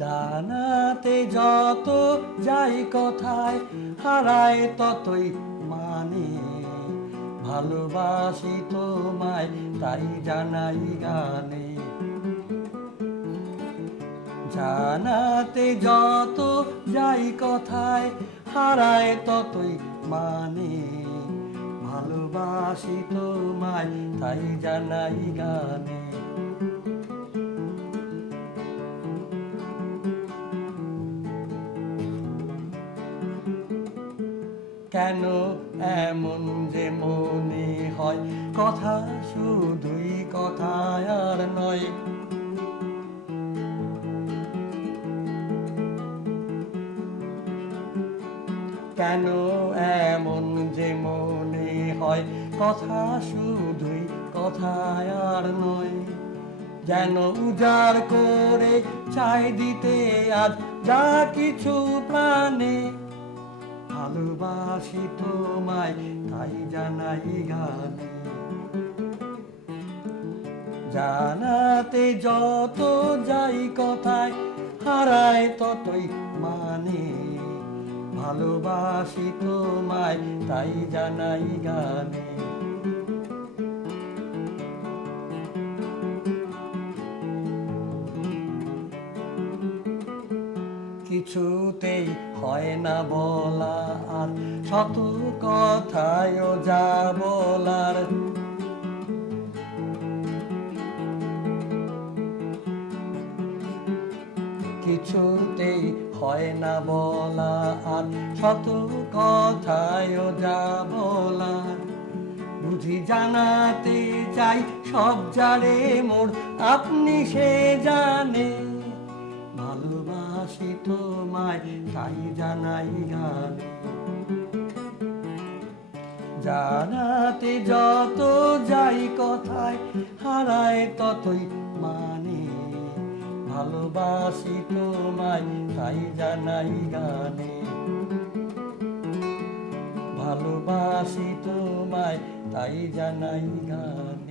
জানাতে যত যাই কথায়, হারায় ততই মানে। ভালোবাসি তোমায় তাই জানাই গানে। জানাতে যত যাই কথায়, হারায় ততই মানে। ভালোবাসি তোমায় তাই জানাই গানে। কেন এমন যে মনে হয়, কথা শুধুই কথায় আর নয়। কেন এমন যে মনে হয়, কথা শুধুই কথায় আর নয়। যেন উজাড় করে চাই দিতে আজ যা কিছু প্রাণে। ভালোবাসি তোমায় তাই জানাই গানে। জানাতে যত যাই কথায়, হারায় ততই মানে। ভালোবাসি তোমায় তাই জানাই গানে। কিছুতেই হয় না বলা আর শত কথায়ও যা বলার। কিছুতেই হয় না বলা আর শত কথায়ও যা বলার। বুঝি জানাতে চাই সব যারে মোর আপনি সে জানে। ভালোবাসি তোমায় তাই জানাই গানে। জানাতে যত যাই কথায়, হারায় ততই মানে। ভালোবাসি তোমায় তাই জানাই গানে। ভালোবাসি তোমায় তাই জানাই গানে।